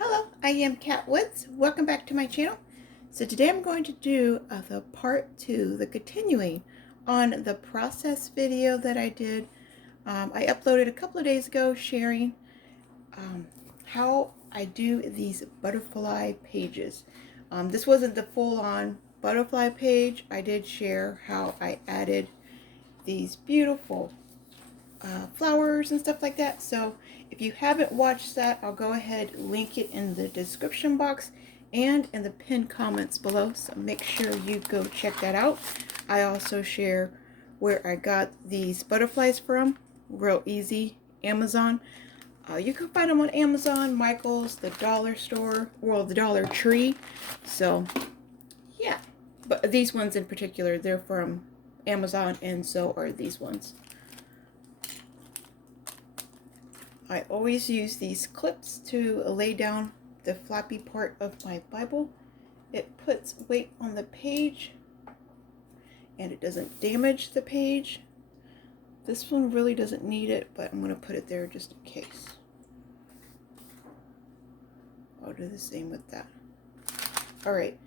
Hello, I am Kat Woods. Welcome back to my channel. So today I'm going to do the part 2, the continuing on the process video that I did. I uploaded a couple of days ago sharing how I do these butterfly pages. This wasn't the full-on butterfly page. I did share how I added these beautiful flowers and stuff like that. So if you haven't watched that, I'll go ahead and link it in the description box and in the pinned comments below. So make sure you go check that out. I also share where I got these butterflies from. Real easy. Amazon. You can find them on Amazon, Michael's, the dollar store, well, the Dollar Tree. So yeah, but these ones in particular, they're from Amazon, and so are these ones. I always use these clips to lay down the flappy part of my Bible. It puts weight on the page and it doesn't damage the page. This one really doesn't need it, but I'm going to put it there just in case. I'll do the same with that. Alright.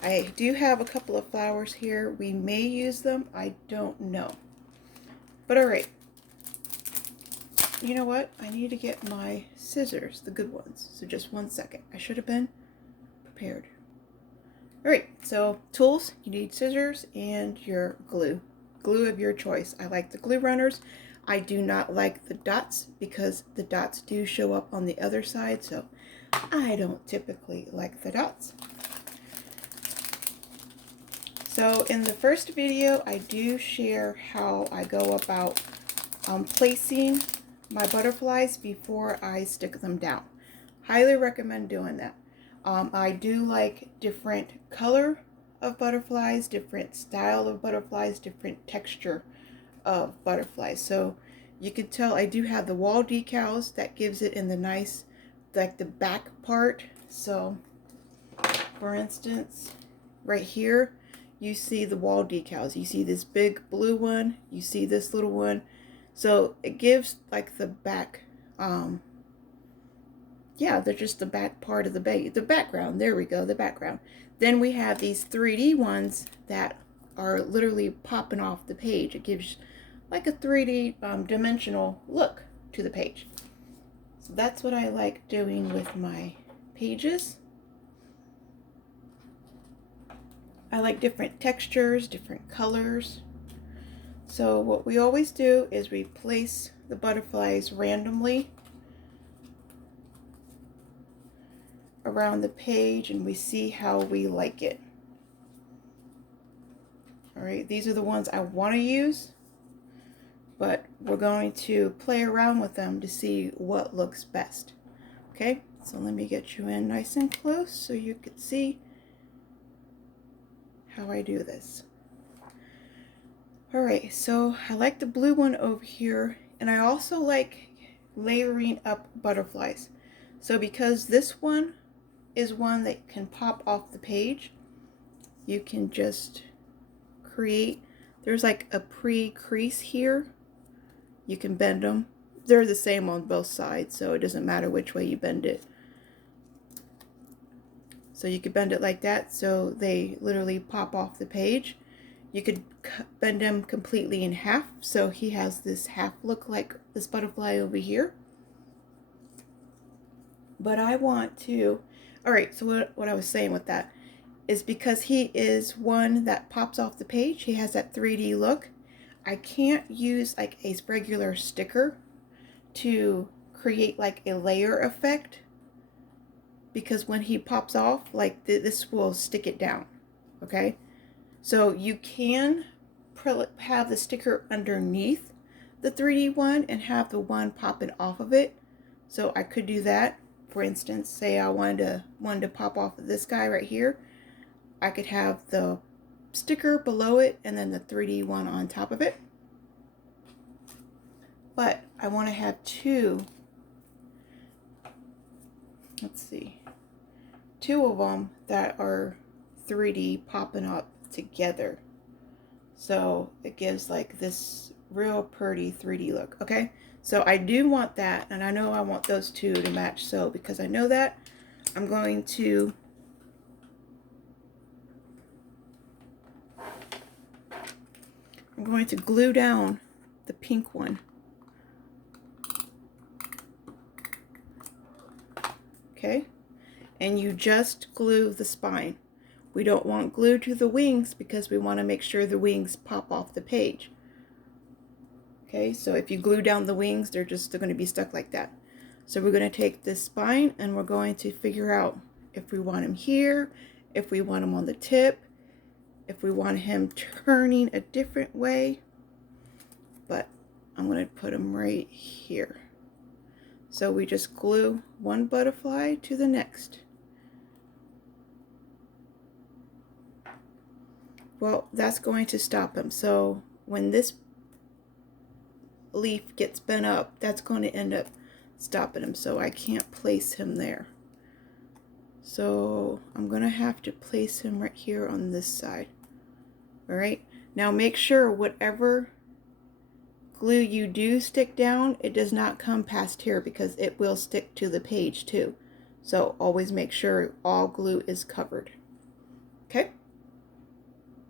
I do have a couple of flowers here. We may use them. I don't know. But alright. You know what? I need to get my scissors, the good ones. So just 1 second. I should have been prepared. Alright, so tools, you need scissors and your glue. Glue of your choice. I like the glue runners. I do not like the dots because the dots do show up on the other side, so I don't typically like the dots. So in the first video, I do share how I go about placing my butterflies before I stick them down. Highly recommend doing that. I do like different color of butterflies, different style of butterflies, different texture of butterflies. So you can tell I do have the wall decals that gives it in the nice, like the back part. So for instance, right here, you see the wall decals. You see this big blue one, you see this little one. So it gives like the back, yeah, they're just the back part of the background. There we go, the background. Then we have these 3D ones that are literally popping off the page. It gives like a 3D dimensional look to the page. So that's what I like doing with my pages. I like different textures, different colors. So what we always do is we place the butterflies randomly around the page and we see how we like it. Alright, these are the ones I want to use, but we're going to play around with them to see what looks best. Okay, so let me get you in nice and close so you can see how I do this. Alright, so I like the blue one over here, and I also like layering up butterflies. So because this one is one that can pop off the page, you can just create, there's like a pre-crease here. You can bend them. They're the same on both sides, so it doesn't matter which way you bend it. So you could bend it like that so they literally pop off the page. You could bend him completely in half, so he has this half look like this butterfly over here. But I want to, alright, so what I was saying with that is because he is one that pops off the page, he has that 3D look, I can't use like a regular sticker to create like a layer effect, because when he pops off, like this will stick it down, okay? So you can have the sticker underneath the 3D one and have the one popping off of it. So I could do that. For instance, say I wanted to pop off of this guy right here. I could have the sticker below it and then the 3D one on top of it. But I want to have two, let's see, two of them that are 3D popping up together. So it gives like this real pretty 3D look. Okay, so I do want that, and I know I want those two to match. So because I know that, I'm going to glue down the pink one. Okay, and you just glue the spine. We don't want glue to the wings because we want to make sure the wings pop off the page. Okay, so if you glue down the wings, they're going to be stuck like that. So we're going to take this spine and we're going to figure out if we want him here, if we want him on the tip, if we want him turning a different way. But I'm going to put him right here. So we just glue one butterfly to the next. Well, that's going to stop him. So when this leaf gets bent up, that's going to end up stopping him. So I can't place him there. So I'm going to have to place him right here on this side. All right. Now make sure whatever glue you do stick down, it does not come past here because it will stick to the page too. So always make sure all glue is covered. Okay.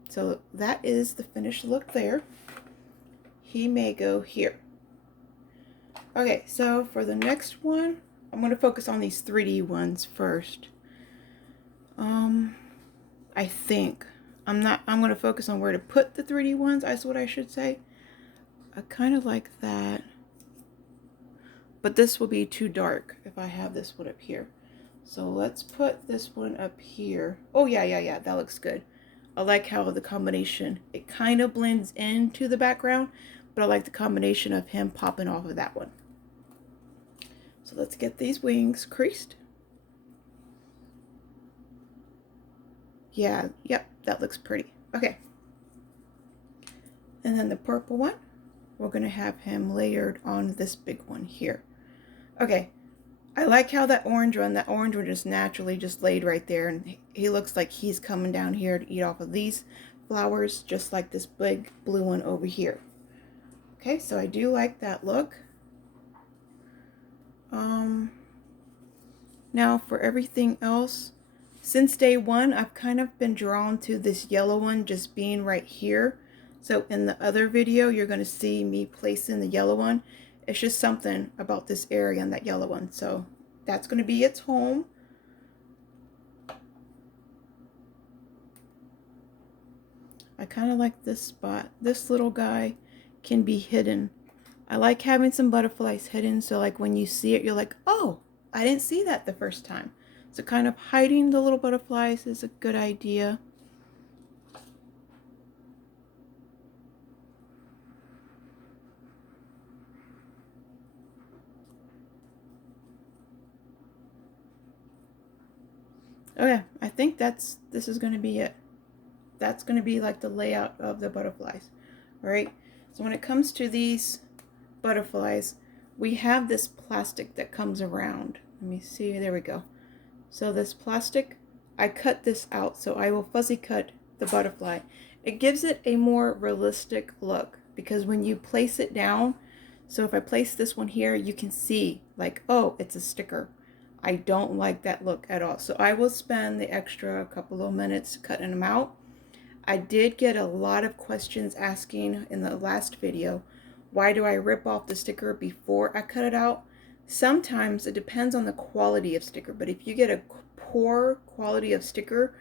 So that is the finished look there. He may go here. Okay, so for the next one, I'm going to focus on these 3D ones first. I think. I'm going to focus on where to put the 3D ones, that's what I should say. I kind of like that. But this will be too dark if I have this one up here. So let's put this one up here. Oh, yeah, that looks good. I like how the combination, it kind of blends into the background, but I like the combination of him popping off of that one. So let's get these wings creased. Yeah, yep, that looks pretty. Okay. And then the purple one, we're going to have him layered on this big one here. Okay. I like how that orange one just naturally just laid right there, and he looks like he's coming down here to eat off of these flowers, just like this big blue one over here. Okay, so I do like that look. Now for everything else, since day one, I've kind of been drawn to this yellow one just being right here. So in the other video, you're going to see me placing the yellow one. It's just something about this area and that yellow one. So that's going to be its home. I kind of like this spot. This little guy can be hidden. I like having some butterflies hidden, so like when you see it, you're like, oh, I didn't see that the first time. So kind of hiding the little butterflies is a good idea. Okay, I think this is going to be it. That's going to be like the layout of the butterflies. All right, so when it comes to these butterflies, we have this plastic that comes around. Let me see, there we go. So this plastic, I cut this out, so I will fuzzy cut the butterfly. It gives it a more realistic look because when you place it down, so if I place this one here, you can see like, oh, it's a sticker. I don't like that look at all. So I will spend the extra couple of minutes cutting them out. I did get a lot of questions asking in the last video, why do I rip off the sticker before I cut it out? Sometimes it depends on the quality of sticker, but if you get a poor quality of sticker,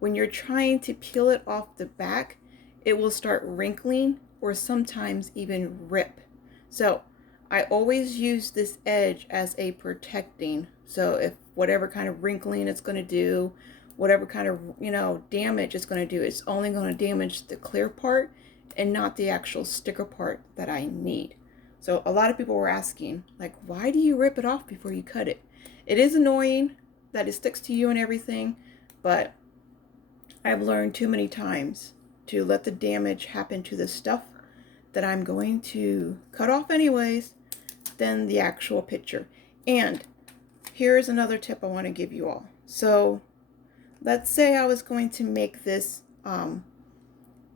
when you're trying to peel it off the back, it will start wrinkling or sometimes even rip. So I always use this edge as a protecting. So if whatever kind of wrinkling it's going to do, whatever kind of, damage it's going to do, it's only going to damage the clear part and not the actual sticker part that I need. So a lot of people were asking, like, why do you rip it off before you cut it? It is annoying that it sticks to you and everything, but I've learned too many times to let the damage happen to the stuff that I'm going to cut off anyways than the actual picture. And here's another tip I want to give you all. So let's say I was going to make this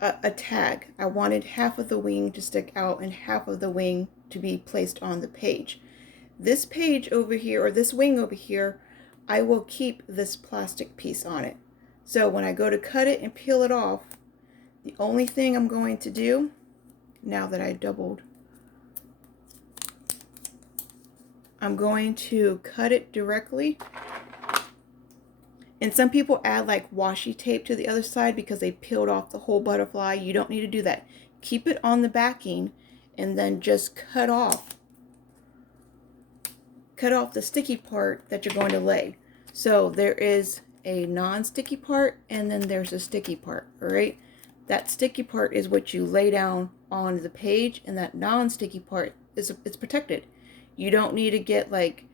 a tag. I wanted half of the wing to stick out and half of the wing to be placed on the page. This page over here, or this wing over here, I will keep this plastic piece on it. So when I go to cut it and peel it off, the only thing I'm going to do, now that I doubled, I'm going to cut it directly. And some people add like washi tape to the other side because they peeled off the whole butterfly. You don't need to do that. Keep it on the backing and then just cut off the sticky part that you're going to lay. So there is a non-sticky part and then there's a sticky part, all right? That sticky part is what you lay down on the page, and that non-sticky part is it's protected. You don't need to get like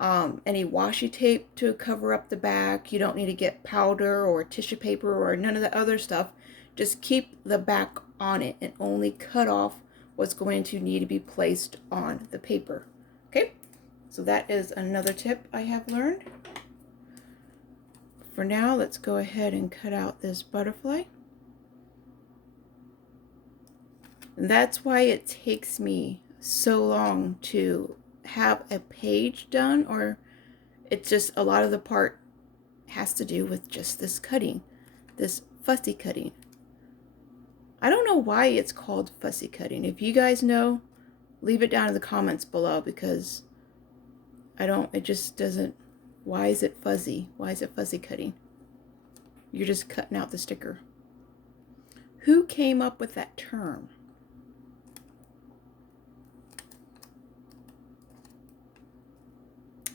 any washi tape to cover up the back. You don't need to get powder or tissue paper or none of the other stuff. Just keep the back on it and only cut off what's going to need to be placed on the paper. Okay, so that is another tip I have learned. For now, let's go ahead and cut out this butterfly. And that's why it takes me so long to have a page done, or it's just a lot of the part has to do with just this cutting, this fussy cutting. I don't know why it's called fussy cutting. If you guys know, leave it down in the comments below, because it just doesn't, why is it fuzzy? Why is it fuzzy cutting? You're just cutting out the sticker. Who came up with that term?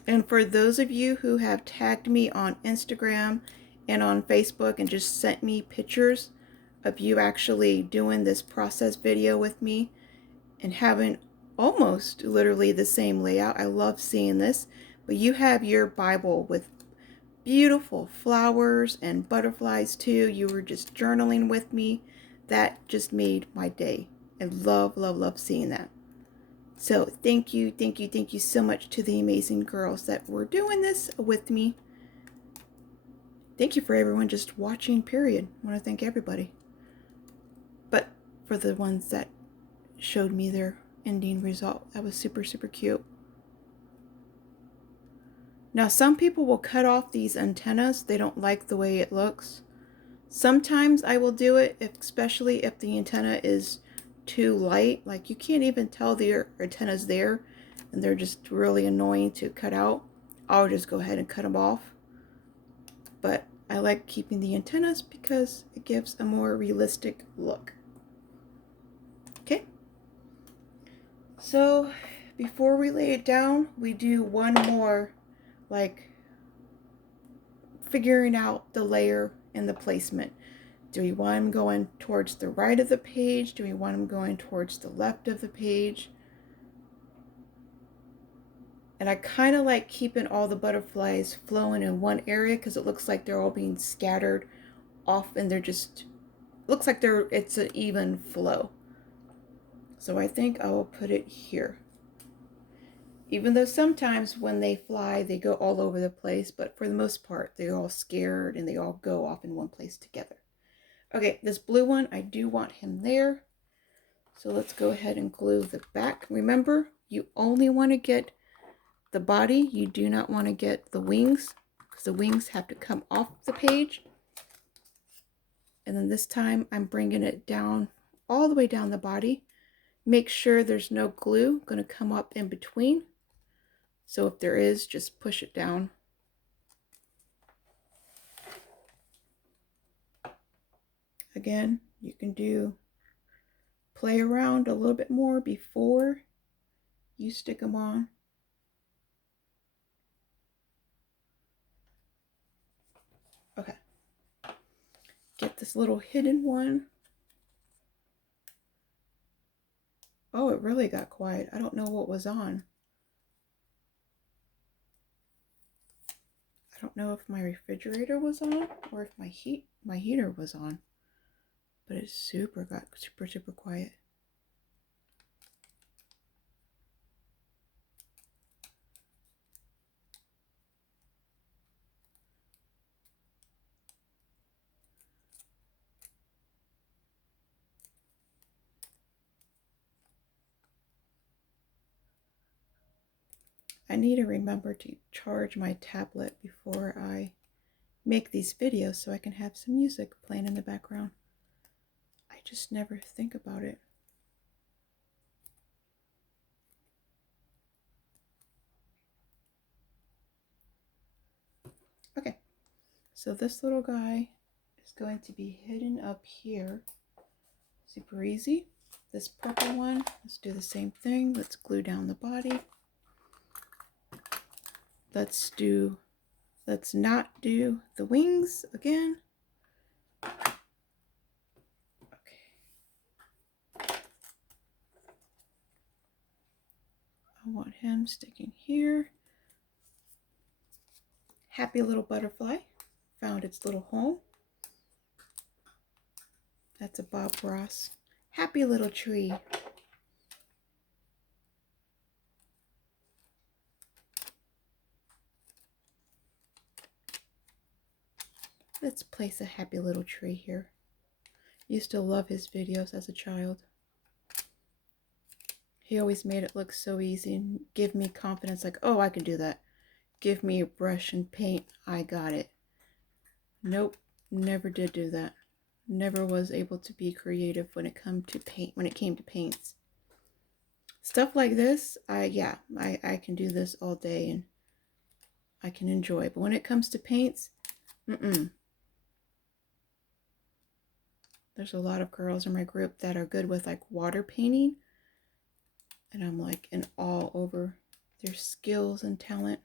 And for those of you who have tagged me on Instagram and on Facebook and just sent me pictures of you actually doing this process video with me and having almost literally the same layout, I love seeing this. But you have your Bible with beautiful flowers and butterflies too. You were just journaling with me. That just made my day. I love, love, love seeing that. So thank you so much to the amazing girls that were doing this with me. Thank you for everyone just watching, period. I want to thank everybody. But for the ones that showed me their ending result, that was super, super cute. Now some people will cut off these antennas. They don't like the way it looks. Sometimes I will do it, especially if the antenna is too light, like you can't even tell the antenna's there and they're just really annoying to cut out. I'll just go ahead and cut them off. But I like keeping the antennas because it gives a more realistic look. Okay, so before we lay it down, we do one more, like, figuring out the layer and the placement. Do we want them going towards the right of the page? Do we want them going towards the left of the page? And I kind of like keeping all the butterflies flowing in one area because it looks like they're all being scattered off and they're just, looks like it's an even flow. So I think I will put it here. Even though sometimes when they fly, they go all over the place, but for the most part, they're all scared and they all go off in one place together. Okay, this blue one, I do want him there. So let's go ahead and glue the back. Remember, you only want to get the body. You do not want to get the wings, because the wings have to come off the page. And then this time I'm bringing it down, all the way down the body. Make sure there's no glue going to come up in between. So if there is, just push it down. Again, you can play around a little bit more before you stick them on. Okay. Get this little hidden one. Oh, it really got quiet. I don't know what was on. I don't know if my refrigerator was on or if my heater was on. But it got super, super quiet. I need to remember to charge my tablet before I make these videos so I can have some music playing in the background. I just never think about it. Okay, so this little guy is going to be hidden up here. Super easy. This purple one, let's do the same thing. Let's glue down the body. Let's not do the wings again. Okay. I want him sticking here. Happy little butterfly found its little home. That's a Bob Ross. Happy little tree. Let's place a happy little tree here. Used to love his videos as a child. He always made it look so easy and give me confidence, like, oh, I can do that. Give me a brush and paint, I got it. Nope, never did do that. Never was able to be creative when it came to paints. Stuff like this, I can do this all day and I can enjoy. But when it comes to paints, There's a lot of girls in my group that are good with like water painting. And I'm like in awe over their skills and talent.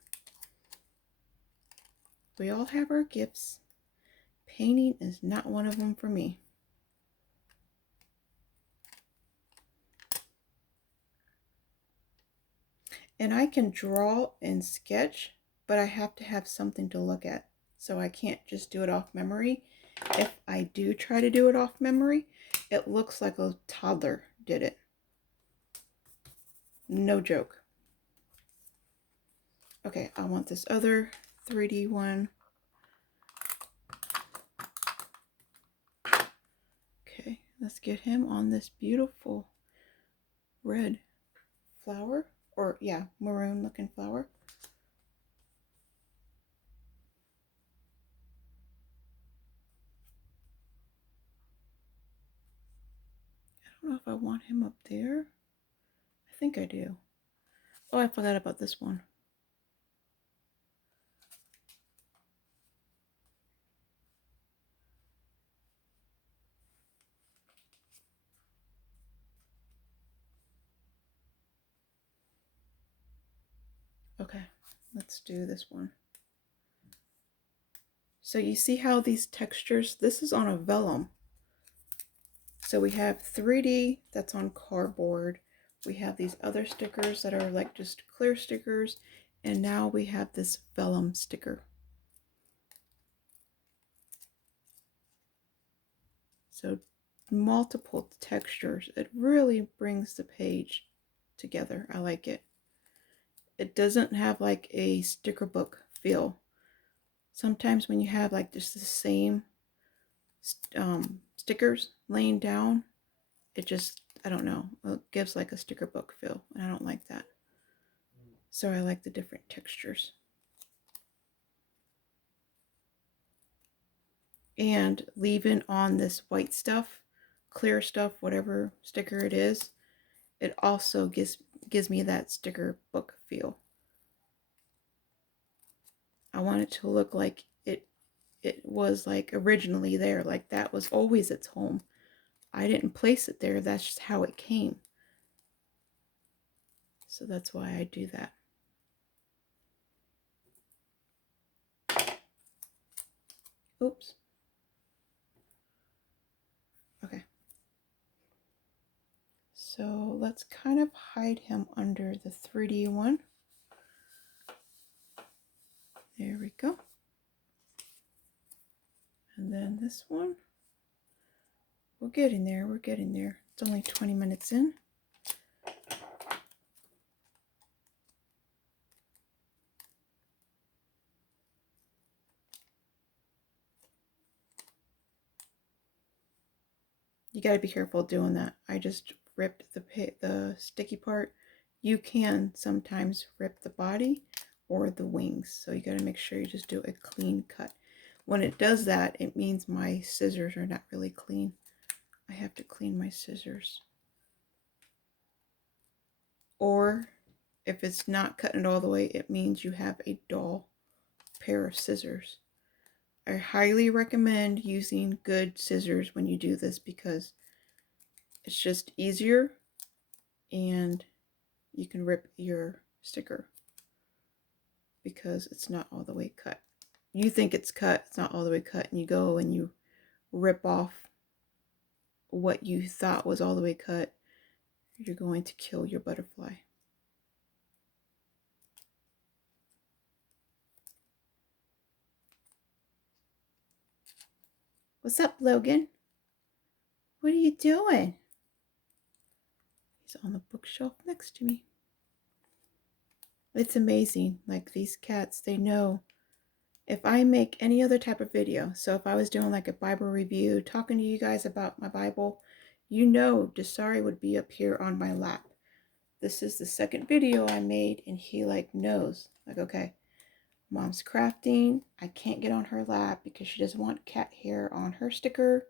We all have our gifts. Painting is not one of them for me. And I can draw and sketch, but I have to have something to look at. So I can't just do it off memory. If I do try to do it off memory, it looks like a toddler did it. No joke. Okay, I want this other 3D one. Okay, let's get him on this beautiful red flower, or yeah, maroon looking flower. I don't know if I want him up there. I think I do. Oh, I forgot about this one. Okay, let's do this one. So you see how these textures, this is on a vellum. So we have 3D that's on cardboard. We have these other stickers that are like just clear stickers. And now we have this vellum sticker. So multiple textures. It really brings the page together. I like it. It doesn't have like a sticker book feel. Sometimes when you have like just the same stickers laying down, it just, I don't know, it gives like a sticker book feel, and I don't like that. So I like the different textures. And leaving on this white stuff, clear stuff, whatever sticker it is, it also gives me that sticker book feel. I want it to look like it was like originally there, like that was always its home. I didn't place it there, that's just how it came. So that's why I do that. Oops. Okay. So let's kind of hide him under the 3D one. There we go. And then this one. We're getting there, we're getting there. It's only 20 minutes in. You gotta be careful doing that. I just ripped the sticky part. you can sometimes rip the body or the wings. So you got to make sure you just do a clean cut. When it does that, it means my scissors are not really clean. I have to clean my scissors. Or if it's not cutting it all the way, it means you have a dull pair of scissors. I highly recommend using good scissors when you do this because it's just easier and you can rip your sticker because it's not all the way cut. You think it's cut, it's not all the way cut, and you go and you rip off what you thought was all the way cut, you're going to kill your butterfly. What's up, Logan? What are you doing? He's on the bookshelf next to me. It's amazing. Like, these cats, they know if I make any other type of video, so if I was doing like a Bible review, talking to you guys about my Bible, you know Dasari would be up here on my lap. This is the second video I made, and he like knows, like, okay, Mom's crafting. I can't get on her lap because she doesn't want cat hair on her sticker.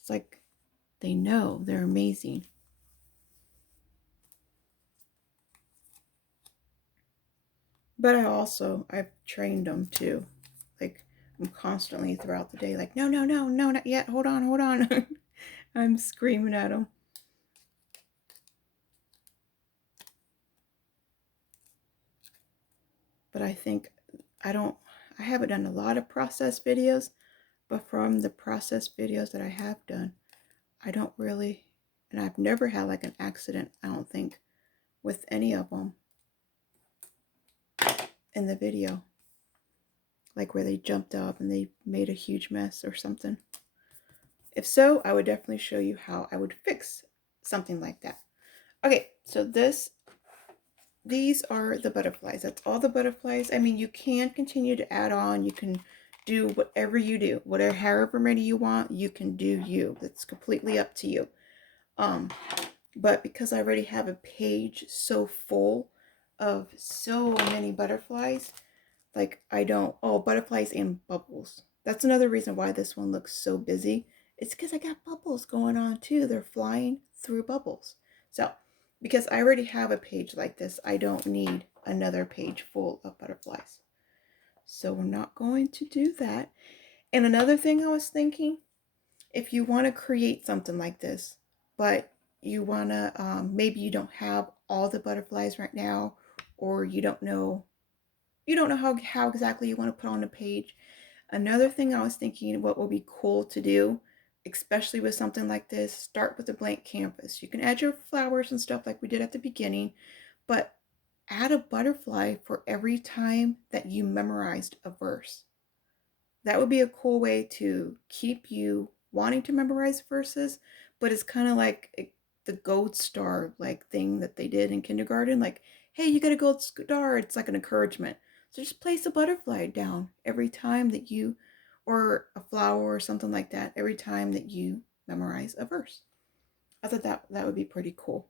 It's like, they know. They're amazing. But I've trained them too. Like, I'm constantly throughout the day like, no, no, no, no, not yet. Hold on, hold on. I'm screaming at them. But I think I haven't done a lot of process videos, but from the process videos that I have done, I don't really, and I've never had like an accident, I don't think, with any of them in the video. Like where they jumped up and they made a huge mess or something. If so, I would definitely show you how I would fix something like that. Okay, so these are the butterflies. That's all the butterflies. I mean, you can continue to add on. You can do whatever you do. Whatever, however many you want, you can do you. That's completely up to you. But because I already have a page so full of so many butterflies, like butterflies and bubbles. That's another reason why this one looks so busy. It's because I got bubbles going on too. They're flying through bubbles. So, because I already have a page like this, I don't need another page full of butterflies. So we're not going to do that. And another thing I was thinking, if you want to create something like this, but you want to, maybe you don't have all the butterflies right now, or you don't know how exactly you want to put on a page. Another thing I was thinking what would be cool to do, especially with something like this, start with a blank canvas. You can add your flowers and stuff like we did at the beginning, but add a butterfly for every time that you memorized a verse. That would be a cool way to keep you wanting to memorize verses, but it's kind of like the gold star like thing that they did in kindergarten. Like, hey, you got a gold star. It's like an encouragement. So just place a butterfly down every time that you, or a flower or something like that, every time that you memorize a verse. I thought that would be pretty cool.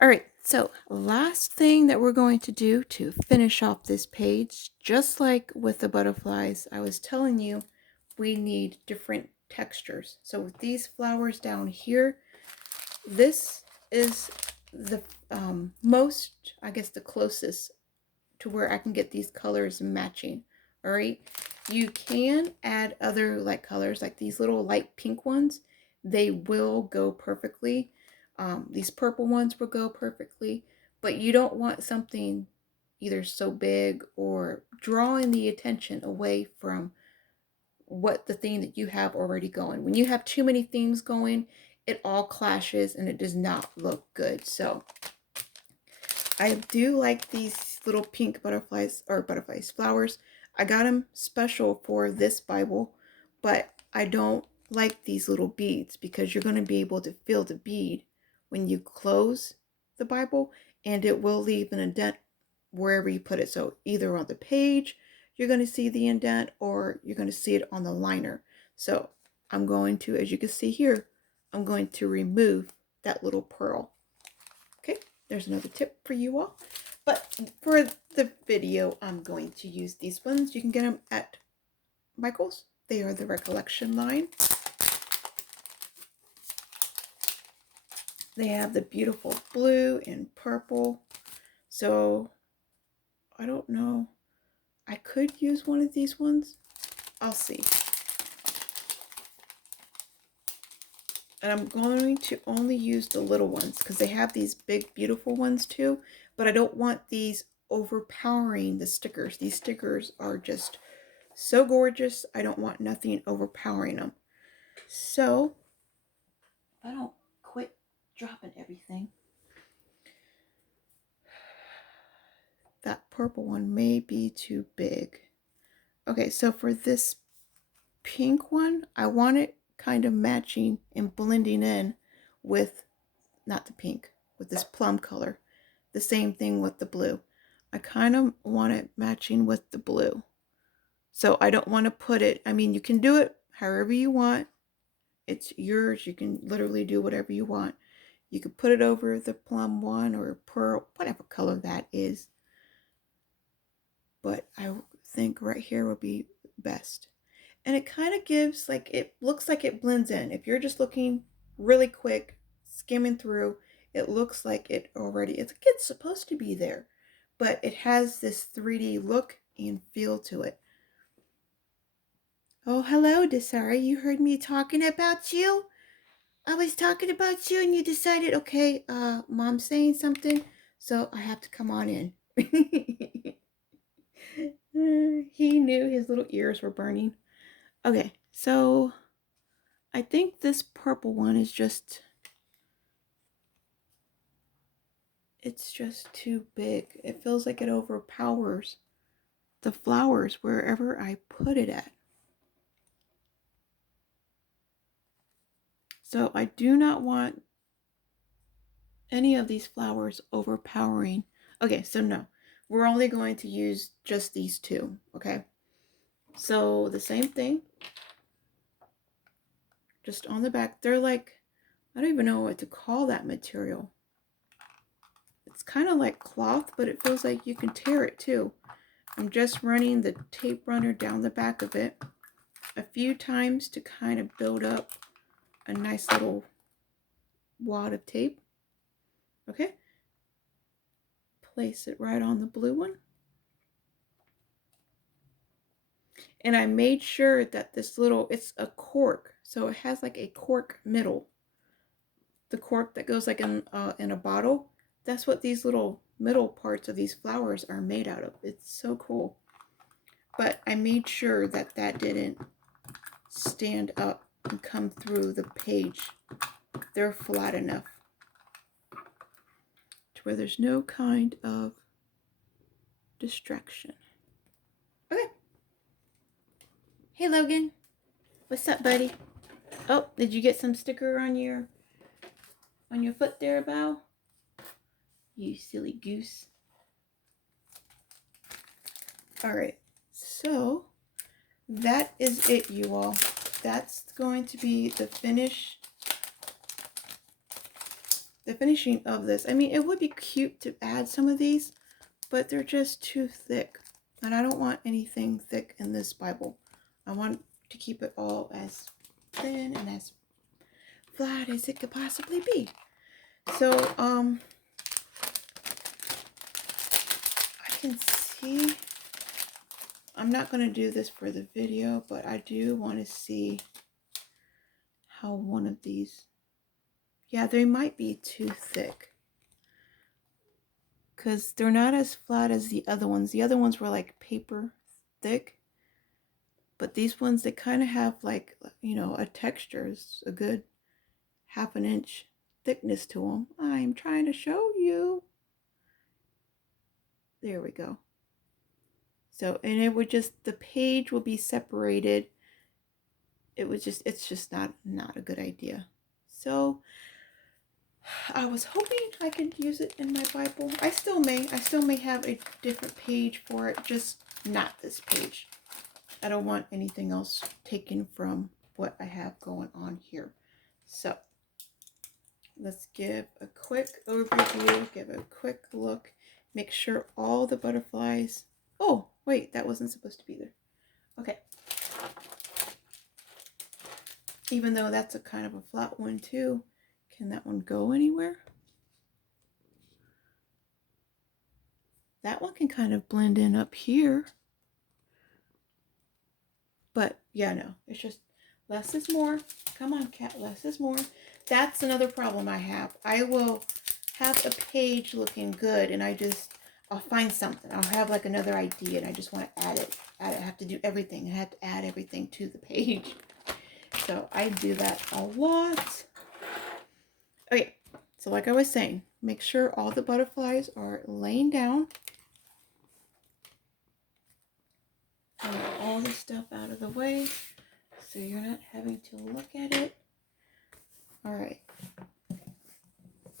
All right, so last thing that we're going to do to finish off this page, just like with the butterflies, I was telling you we need different textures. So with these flowers down here, this is the most, I guess, the closest to where I can get these colors matching. All right, you can add other like colors, like these little light pink ones. They will go perfectly. These purple ones will go perfectly, but you don't want something either so big or drawing the attention away from what the theme that you have already going. When you have too many themes going, it all clashes and it does not look good. So I do like these little pink flowers. I got them special for this Bible, but I don't like these little beads because you're going to be able to feel the bead when you close the Bible, and it will leave an indent wherever you put it. So either on the page, you're going to see the indent, or you're going to see it on the liner. So I'm going to, as you can see here, I'm going to remove that little pearl. Okay, There's another tip for you all. But for the video, I'm going to use these ones. You can get them at Michael's. They are the Recollection line. They have the beautiful blue and purple. So, I don't know. I could use one of these ones. I'll see. And I'm going to only use the little ones because they have these big, beautiful ones too. But I don't want these overpowering the stickers. These stickers are just so gorgeous. I don't want nothing overpowering them. So, if I don't quit dropping everything. That purple one may be too big. Okay, so for this pink one, I want it kind of matching and blending in with, not the pink, with this plum color. The same thing with the blue. I kind of want it matching with the blue. So I don't want to put it, I mean, you can do it however you want. It's yours. You can literally do whatever you want. You could put it over the plum one or pearl, whatever color that is. But I think right here would be best. And it kind of gives, like, it looks like it blends in. If you're just looking really quick, skimming through, it looks like it already, it's supposed to be there. But it has this 3D look and feel to it. Oh, hello, Desara. You heard me talking about you? I was talking about you and you decided, okay, Mom's saying something, so I have to come on in. He knew his little ears were burning. Okay, so I think this purple one is just, it's just too big. It feels like it overpowers the flowers wherever I put it at. So I do not want any of these flowers overpowering. Okay, so no, we're only going to use just these two, okay? So the same thing, just on the back. They're like, I don't even know what to call that material. It's kind of like cloth, but it feels like you can tear it too. I'm just running the tape runner down the back of it a few times to kind of build up a nice little wad of tape. Okay. Place it right on the blue one. And I made sure that this little, it's a cork, so it has like a cork middle. The cork that goes like in a bottle, that's what these little middle parts of these flowers are made out of. It's so cool. But I made sure that that didn't stand up and come through the page. They're flat enough to where there's no kind of distraction. Okay. Hey, Logan. What's up, buddy? Oh, did you get some sticker on your foot there, Bao? You silly goose. Alright, so that is it, you all. That's going to be the finishing of this. I mean, it would be cute to add some of these, but they're just too thick. And I don't want anything thick in this Bible. I want to keep it all as thin and as flat as it could possibly be. So, I can see, I'm not going to do this for the video, but I do want to see how one of these, yeah, they might be too thick. Because they're not as flat as the other ones. The other ones were like paper thick. But these ones, they kind of have like, you know, a texture. It's a good 1/2 inch thickness to them. I'm trying to show you. There we go. So, and it would just, the page will be separated. It's just not a good idea. So, I was hoping I could use it in my Bible. I still may have a different page for it, just not this page. I don't want anything else taken from what I have going on here. So, let's give a quick overview, give a quick look, make sure all the butterflies, oh wait, that wasn't supposed to be there. Okay. Even though that's a kind of a flat one too, can that one go anywhere? That one can kind of blend in up here. But yeah, no, it's just less is more. Come on, cat, less is more. That's another problem I have. I will have a page looking good and I'll find something. I'll have like another idea and I just want to add it. I have to do everything. I have to add everything to the page. So I do that a lot. Okay, so like I was saying, make sure all the butterflies are laying down. Get all the stuff out of the way so you're not having to look at it. All right.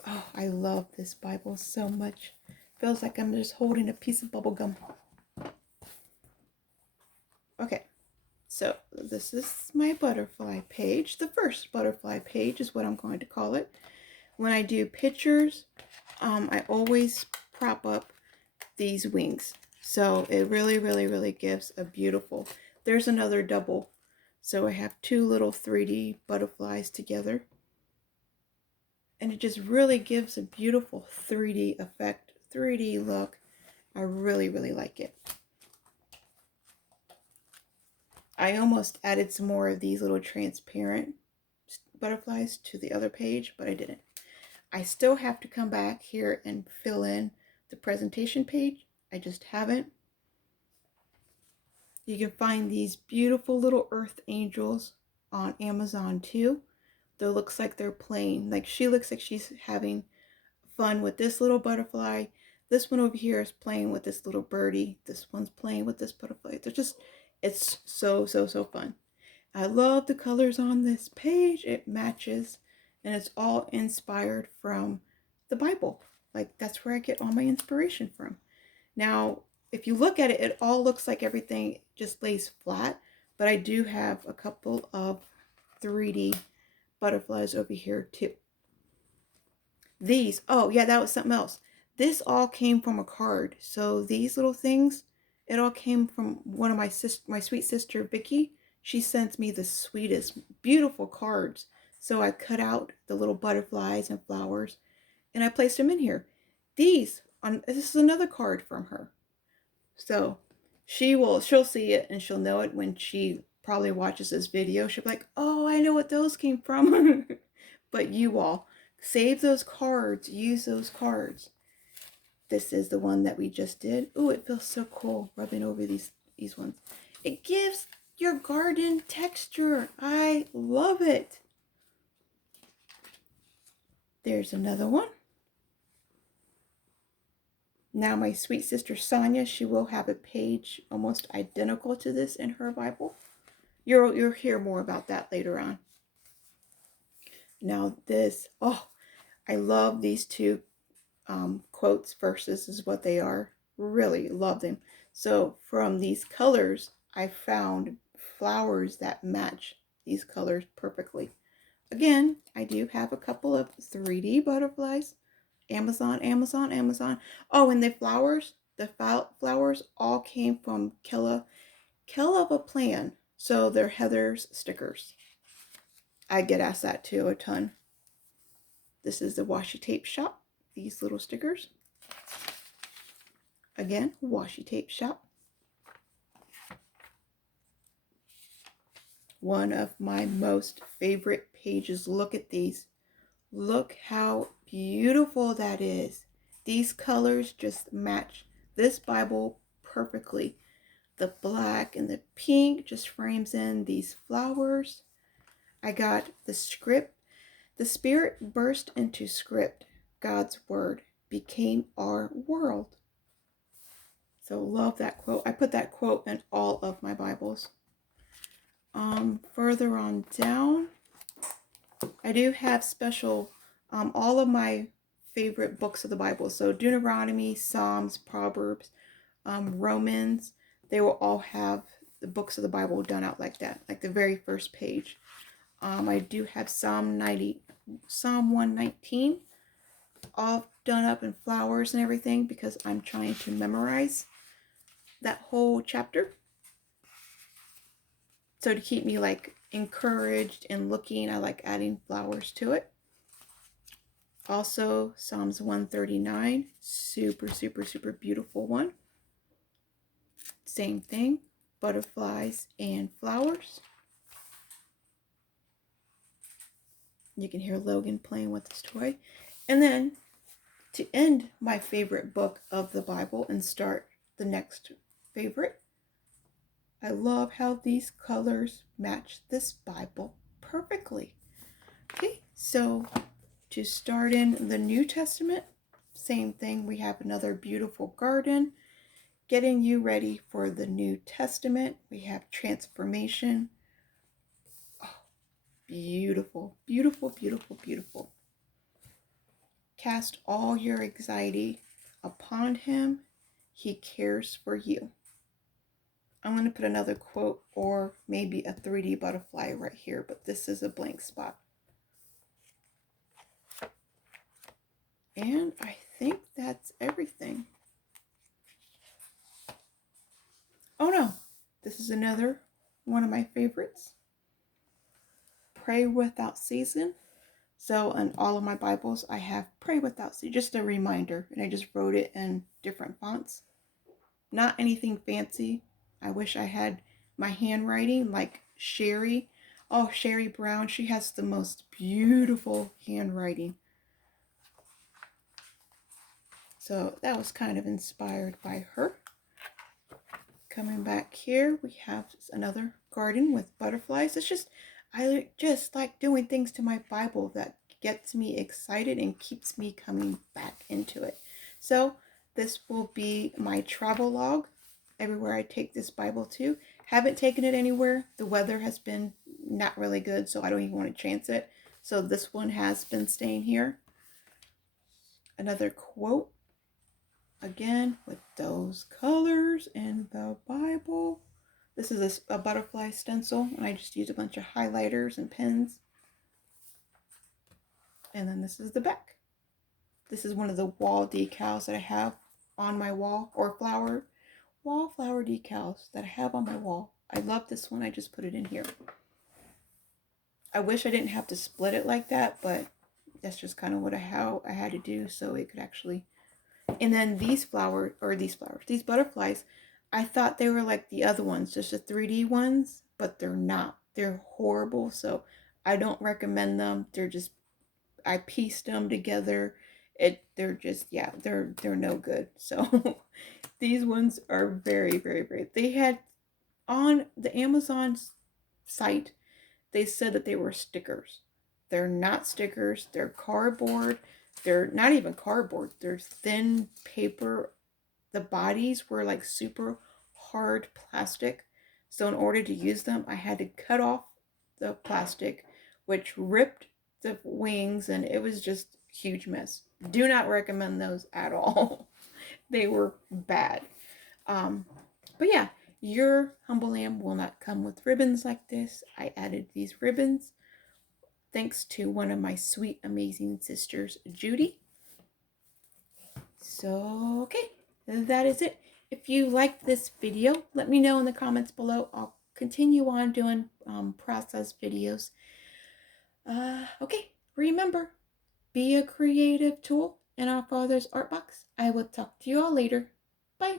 Oh, I love this Bible so much. Feels like I'm just holding a piece of bubble gum. Okay, so this is my butterfly page. The first butterfly page is what I'm going to call it. When I do pictures, I always prop up these wings. So it really gives a beautiful, there's another double. So I have two little 3D butterflies together. And it just really gives a beautiful 3D effect, 3D look. I really like it. I almost added some more of these little transparent butterflies to the other page, but I didn't. I still have to come back here and fill in the presentation page. I just haven't. You can find these beautiful little earth angels on Amazon too. They looks like they're playing. Like she looks like she's having fun with this little butterfly. This one over here is playing with this little birdie. This one's playing with this butterfly. They're just, it's so fun. I love the colors on this page. It matches and it's all inspired from the Bible. Like that's where I get all my inspiration from. Now, if you look at it, it all looks like everything just lays flat, but I do have a couple of 3D butterflies over here too. These, oh yeah, that was something else. This all came from a card. So these little things, it all came from one of my sweet sister Vicky. She sends me the sweetest, beautiful cards. So I cut out the little butterflies and flowers, and I placed them in here. This is another card from her. So she'll see it and she'll know it when she probably watches this video. She'll be like, "Oh, I know what those came from." But you all save those cards, use those cards. This is the one that we just did. Ooh, it feels so cool rubbing over these ones. It gives your garden texture. I love it. There's another one. Now my sweet sister Sonia, she will have a page almost identical to this in her Bible. You'll hear more about that later on. Now this, oh, I love these two quotes, verses is what they are. Really love them. So from these colors, I found flowers that match these colors perfectly. Again, I do have a couple of 3D butterflies. Amazon. Oh, and the flowers all came from Kella of a Plan. So they're Heather's stickers. I get asked that too a ton. This is the washi tape shop. These little stickers. Again, washi tape shop. One of my most favorite pages. Look at these. Look how beautiful that is. These colors just match this Bible perfectly. The black and the pink just frames in these flowers. I got the script. The Spirit burst into script. God's word became our world. So love that quote. I put that quote in all of my Bibles. Further on down, I do have special, all of my favorite books of the Bible. So Deuteronomy, Psalms, Proverbs, Romans, they will all have the books of the Bible done out like that, like the very first page. I do have Psalm 90, Psalm 119, all done up in flowers and everything because I'm trying to memorize that whole chapter. So to keep me like encouraged and looking, I like adding flowers to it. Also, Psalms 139, super, super, super beautiful one. Same thing, butterflies and flowers. You can hear Logan playing with his toy. And then to end my favorite book of the Bible and start the next favorite, I love how these colors match this Bible perfectly. Okay, so to start in the New Testament, same thing. We have another beautiful garden. Getting you ready for the New Testament, we have transformation. Oh, beautiful, beautiful, beautiful, beautiful. Cast all your anxiety upon him. He cares for you. I'm going to put another quote or maybe a 3D butterfly right here, but this is a blank spot. And I think that's everything. Oh no, this is another one of my favorites. Pray without season. So in all of my Bibles, I have pray without season, just a reminder. And I just wrote it in different fonts. Not anything fancy. I wish I had my handwriting like Sherry. Oh, Sherry Brown, she has the most beautiful handwriting. So that was kind of inspired by her. Coming back here, we have another garden with butterflies. It's just, I just like doing things to my Bible that gets me excited and keeps me coming back into it. So this will be my travel log everywhere I take this Bible to. Haven't taken it anywhere. The weather has been not really good, so I don't even want to chance it. So this one has been staying here. Another quote. Again, with those colors in the Bible. This is a butterfly stencil, and I just used a bunch of highlighters and pens. And then this is the back. This is one of the wall decals that I have on my wall, or wallflower decals that I have on my wall. I love this one. I just put it in here. I wish I didn't have to split it like that, but that's just kind of how I had to do so it could actually. And then these butterflies, I thought they were like the other ones, just the 3D ones, but they're not. They're horrible, so I don't recommend them. They're just, I pieced them together. They're just, yeah, they're no good. So these ones are very, very, very. They had on the Amazon site, they said that they were stickers. They're not stickers. They're cardboard. They're not even cardboard. They're thin paper. The bodies were like super hard plastic. So in order to use them, I had to cut off the plastic, which ripped the wings, and it was just a huge mess. Do not recommend those at all. They were bad. But yeah, your humble lamb will not come with ribbons like this. I added these ribbons thanks to one of my sweet, amazing sisters, Judy. So, okay, that is it. If you liked this video, let me know in the comments below. I'll continue on doing process videos. Okay, remember, be a creative tool in our Father's art box. I will talk to you all later. Bye.